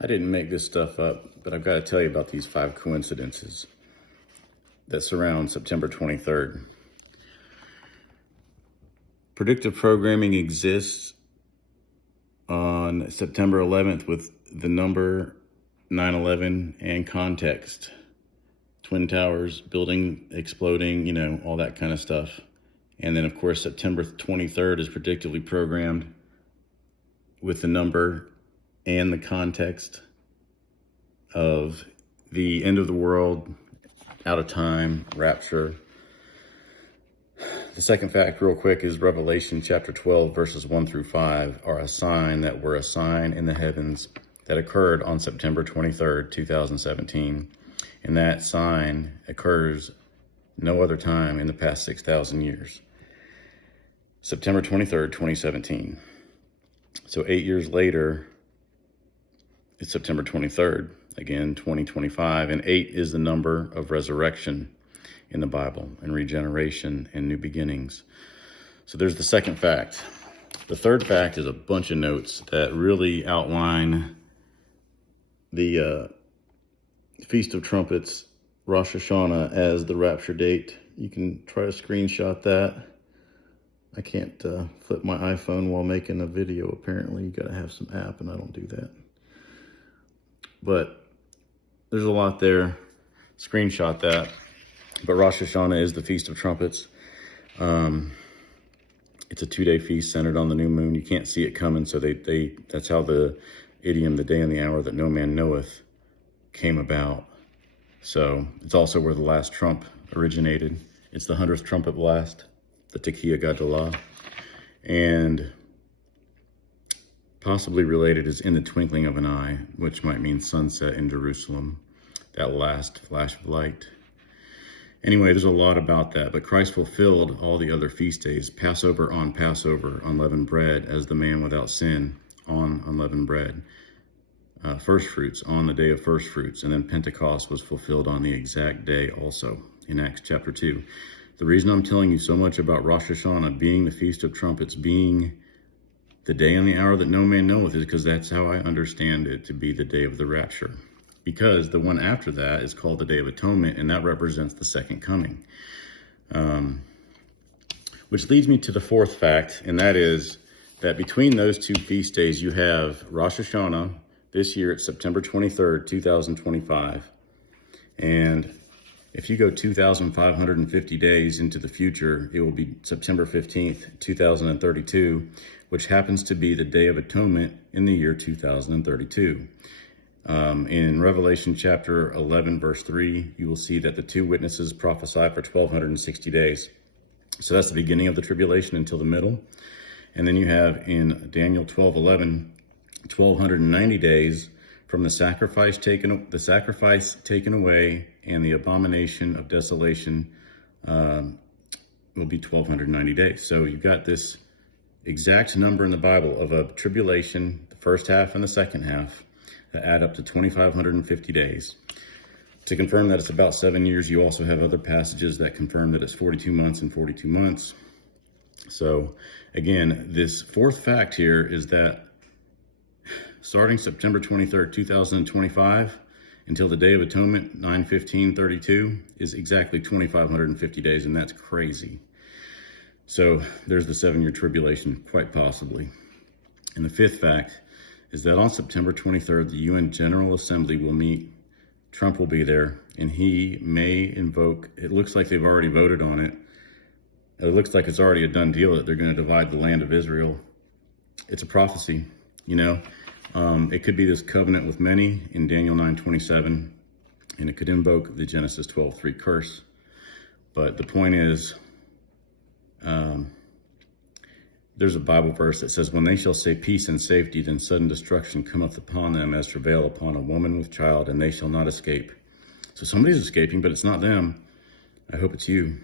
I didn't make this stuff up, but I've got to tell you about these 5 coincidences that surround September 23rd. Predictive programming exists on September 11th with the number 9/11 and context. Twin Towers, building exploding, all that kind of stuff. And then, of course, September 23rd is predictively programmed with the number and the context of the end of the world, out of time, rapture. The second fact, real quick, is Revelation chapter 12, verses 1 through 5 are a sign that were a sign in the heavens that occurred on September 23rd, 2017. And that sign occurs no other time in the past 6,000 years. September 23rd, 2017. So 8 years later, it's September 23rd, again, 2025. And 8 is the number of resurrection in the Bible, and regeneration and new beginnings. So there's the second fact. The third fact is a bunch of notes that really outline the Feast of Trumpets, Rosh Hashanah, as the rapture date. You can try to screenshot that. I can't flip my iPhone while making a video, apparently. You gotta have some app, and I don't do that. But there's a lot there. Screenshot that. But Rosh Hashanah is the Feast of Trumpets. It's a 2-day feast centered on the new moon. You can't see it coming, so that's how the idiom, the day and the hour that no man knoweth, came about. So it's also where the last trump originated. It's the 100th trumpet blast, the Tekiah Gadolah. And possibly related is in the twinkling of an eye, which might mean sunset in Jerusalem, that last flash of light. Anyway, there's a lot about that, but Christ fulfilled all the other feast days, Passover, unleavened bread, as the man without sin on unleavened bread, first fruits on the day of first fruits, and then Pentecost was fulfilled on the exact day also in Acts chapter 2. The reason I'm telling you so much about Rosh Hashanah being the Feast of Trumpets, being the day and the hour that no man knoweth, is because that's how I understand it to be the day of the rapture. Because the one after that is called the Day of Atonement, and that represents the second coming. Which leads me to the fourth fact, and that is that between those two feast days, you have Rosh Hashanah. This year it's September 23rd, 2025. And if you go 2,550 days into the future, it will be September 15th, 2032, which happens to be the Day of Atonement in the year 2032. In Revelation chapter 11, verse 3, you will see that the 2 witnesses prophesy for 1,260 days. So that's the beginning of the tribulation until the middle. And then you have in Daniel 12:11, 1,290 days from the sacrifice taken away, and the abomination of desolation will be 1,290 days. So you've got this exact number in the Bible of a tribulation, the first half and the second half, that add up to 2,550 days. To confirm that it's about 7 years, you also have other passages that confirm that it's 42 months and 42 months. So again, this fourth fact here is that starting September 23rd, 2025, until the Day of Atonement, 9/15/32, is exactly 2,550 days, and that's crazy. So there's the 7-year tribulation, quite possibly. And the fifth fact is that on September 23rd, the UN General Assembly will meet. Trump will be there, and he may invoke, it looks like they've already voted on it. It looks like it's already a done deal that they're going to divide the land of Israel. It's a prophecy, It could be this covenant with many in Daniel 9:27, and it could invoke the Genesis 12:3 curse. But the point is, there's a Bible verse that says, when they shall say peace and safety, then sudden destruction cometh upon them as travail upon a woman with child, and they shall not escape. So somebody's escaping, but it's not them. I hope it's you.